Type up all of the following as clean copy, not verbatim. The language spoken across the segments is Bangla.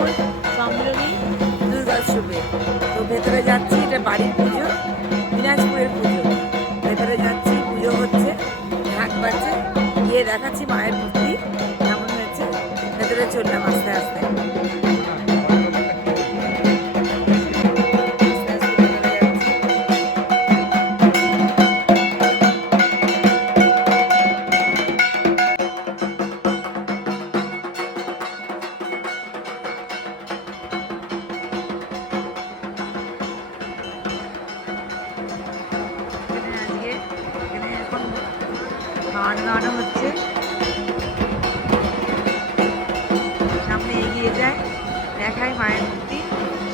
তৃণমূল সম্মিলনী দুর্গোৎসবে। তো ভেতরে যাচ্ছি, এটা বাড়ির পুজো, দিনাজপুরের পুজো। ভেতরে যাচ্ছি, পুজো হচ্ছে, ঢাক বাজছে, গিয়ে দেখাচ্ছি মায়ের মূর্তি কেমন হয়েছে। ভেতরে চললাম আস্তে আস্তে। গান গানো হচ্ছে, সামনে এগিয়ে যায়, দেখায় মায়ের মূর্তি,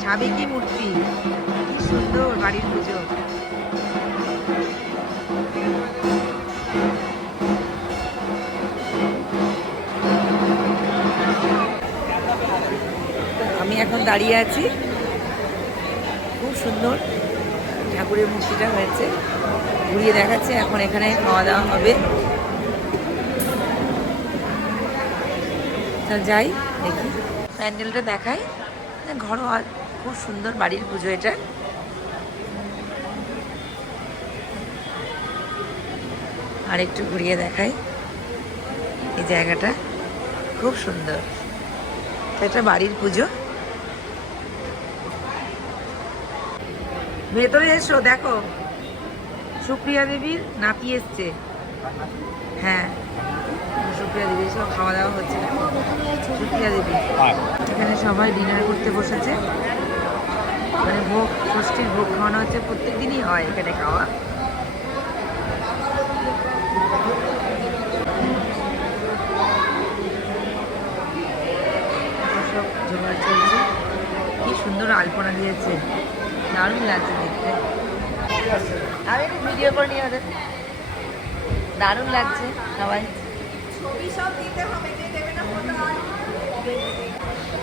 সাবেকি মূর্তি, কি সুন্দর বাড়ির পুজো। আমি এখন দাঁড়িয়ে আছি, খুব সুন্দর ঠাকুরের মূর্তিটা হয়েছে, ঘুরিয়ে দেখাচ্ছে। এখন এখানে খাওয়া দাওয়া হবে, যাই দেখি প্যান্ডেলটা দেখাই। ঘরোয়া খুব সুন্দর বাড়ির পুজো এটা। আর একটু ঘুরিয়ে দেখাই, এই জায়গাটা খুব সুন্দর, এটা বাড়ির পুজো। ভেতরে এসো, দেখো সুপ্রিয়া দেবীর নাতি এসছে। হ্যাঁ, সুপ্রিয়া দেবী এসে খাওয়া দাওয়া হচ্ছে। সুপ্রিয়া দেবী এখানে সবাই ডিনার করতে বসেছে, মানে ভোগ, ষষ্ঠীর ভোগ খাওয়ানো হচ্ছে, প্রত্যেক দিনই হয় এখানে খাওয়া। সব জোগাড় চলছে, কি সুন্দর আলপনা দিয়েছে, দারুণ লাগছে দেখতে। আমি একটু ভিডিও করে নিয়ে ওদের, দারুণ লাগছে সবাই।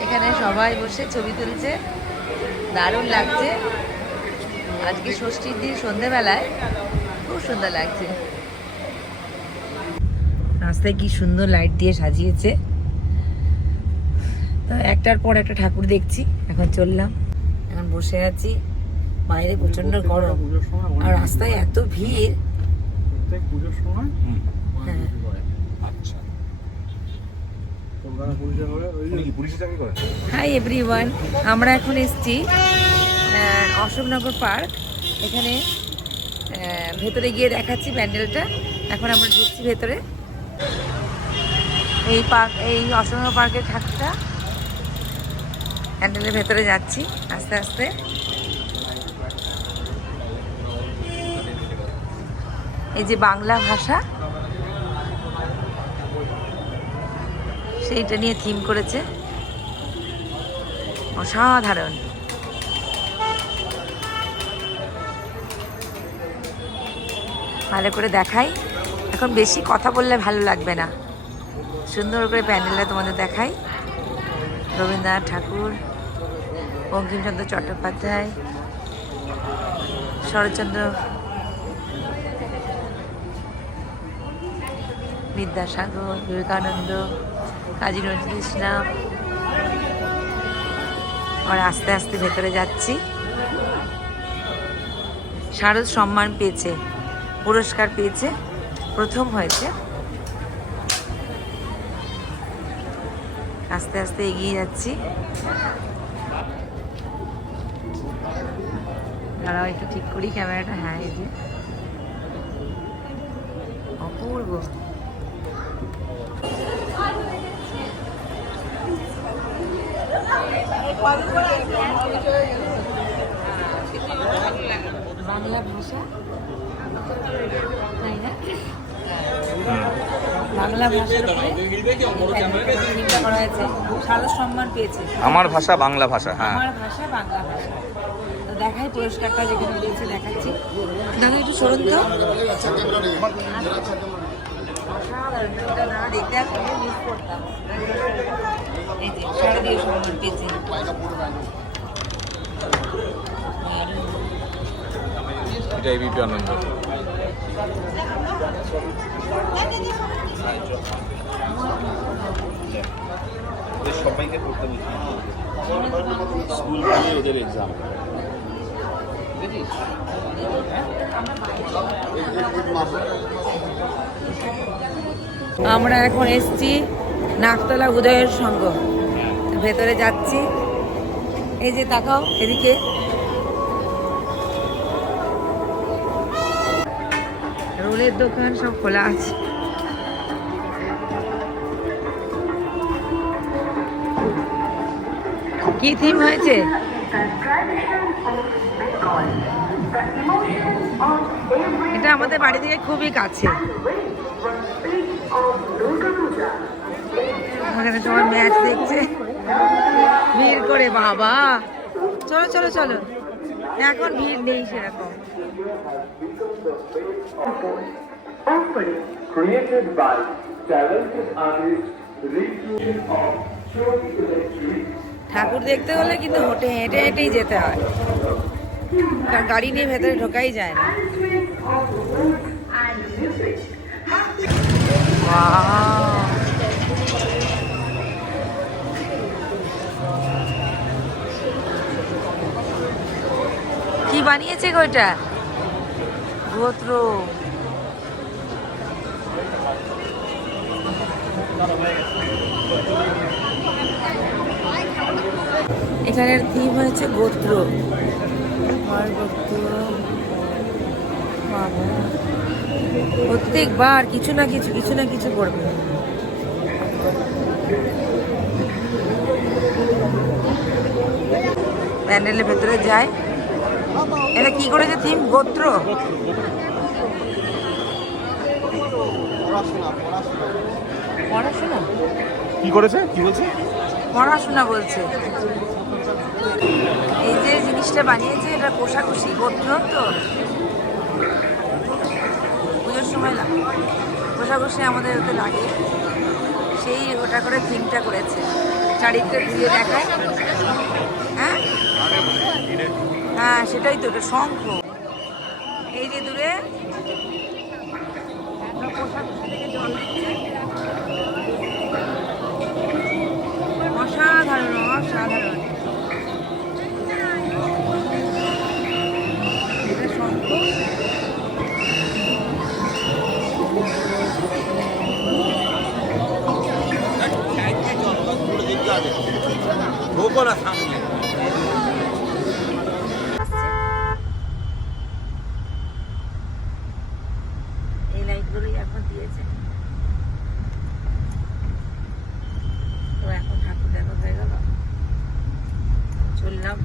এখানে সবাই বসে ছবি তুলছে, দারুণ লাগছে। আজকে ষষ্ঠীর দিন সন্ধেবেলায় খুব সুন্দর লাগছে। রাস্তায় কি সুন্দর লাইট দিয়ে সাজিয়েছে। তো একটার পর একটা ঠাকুর দেখছি। এখন চললাম, এখন বসে আছি, বাইরে প্রচন্ড গরম আর রাস্তায় এত ভিড়। হ্যাঁ, হাই এভরিওয়ান, আমরা এখন এসেছি অশোকনগর পার্ক। এখানে ভেতরে গিয়ে দেখাচ্ছি প্যান্ডেলটা। এখন আমরা ঢুকছি ভেতরে। এই পার্ক, এই অশোকনগর পার্কের ঠাকুরটা, প্যান্ডেলের ভেতরে যাচ্ছি আস্তে আস্তে। এই যে বাংলা ভাষা, সেইটা নিয়ে থিম করেছে, অসাধারণ। ভালো করে দেখাই, এখন বেশি কথা বললে ভালো লাগবে না, সুন্দর করে প্যান্ডেলটা তোমাদের দেখাই। রবীন্দ্রনাথ ঠাকুর, বঙ্কিমচন্দ্র চট্টোপাধ্যায়, শরৎচন্দ্র, বিদ্যাসাগর, বিবেকানন্দ, কাজী নজরুল ইসলাম। আর আস্তে আস্তে ভেতরে যাচ্ছি। শারদ সম্মান পেয়েছে, পুরস্কার পেয়েছে, প্রথম হয়েছে। আস্তে আস্তে এগিয়ে যাচ্ছি। দাঁড়াও একটু ঠিক করি ক্যামেরাটা। হ্যাঁ, এই যে অপূর্ব। বাংলা ভাষা, তাই না? বাংলা ভাষার উপরে চিন্তা করা হয়েছে, শারদ সম্মান পেয়েছে। আমার ভাষা বাংলা ভাষা। হ্যাঁ, আমার ভাষা বাংলা ভাষা। তো দেখাই পুরস্কারটা যেখানে দিয়েছে, দেখাচ্ছি। দাদা একটু সরুন তো। অসাধারণ, না দেখতে আর মিস করতাম। এই যে শারদীয় সম্মান পেয়েছে। এটা এবিপি আনন্দ। ওদের সবাইকে পড়তে বলছি স্কুল মানে ওদের এক্সাম বুঝেছিস আমরা এখন এসছি নাকতলা উদয়ের সঙ্গ, ভেতরে যাচ্ছি। এই যে তাকাও এদিকে, রোলের দোকান সব খোলা আছে। কি থিম হয়েছে? এটা আমাদের বাড়ি থেকে খুবই কাছে। এখানে সবাই ম্যাচ দেখছে ভিড় করে। বাবা চলো চলো চলো, এখন ভিড় নেই সেরকম। Created by talented artists, recruited of Showbiz Electric. ঠাকুর দেখতে হলে কিন্তু হেঁটে হেঁটে হেঁটেই যেতে হয়, কারণ গাড়ি নিয়ে ভেতরে ঢোকাই যায় না। Wow! কি বানিয়েছে গো এটা? গোত্র। এখানের থিম হয়েছে গোত্র। প্রত্যেকবার কিছু না কিছু করবে। প্যান্ডেলের ভেতরে যায়। এটা কি করেছে থিম? গোত্র। পড়াশোনা কি করেছে কি বলছে? পড়াশোনা বলছে। এই যে জিনিসটা বানিয়েছে এটা কোষাকুষি গোত্র তো, পুজোর সময় লাগে কোষাকুষি আমাদের ওতে লাগে, সেই ওটা করে থিমটা করেছে। চারিদিকে ঘুরিয়ে দেখায়। হ্যাঁ হ্যাঁ সেটাই তো, ওটা শঙ্খ। এই যে দূরে কোষাকুষি থেকে জল দিচ্ছে। অসাধারণ অসাধারণ। এটা শঙ্খ। এই লাইটগুলোই এখন দিয়েছে। তো এখন ঠাকুর দেখা হয়ে গেল, চললাম।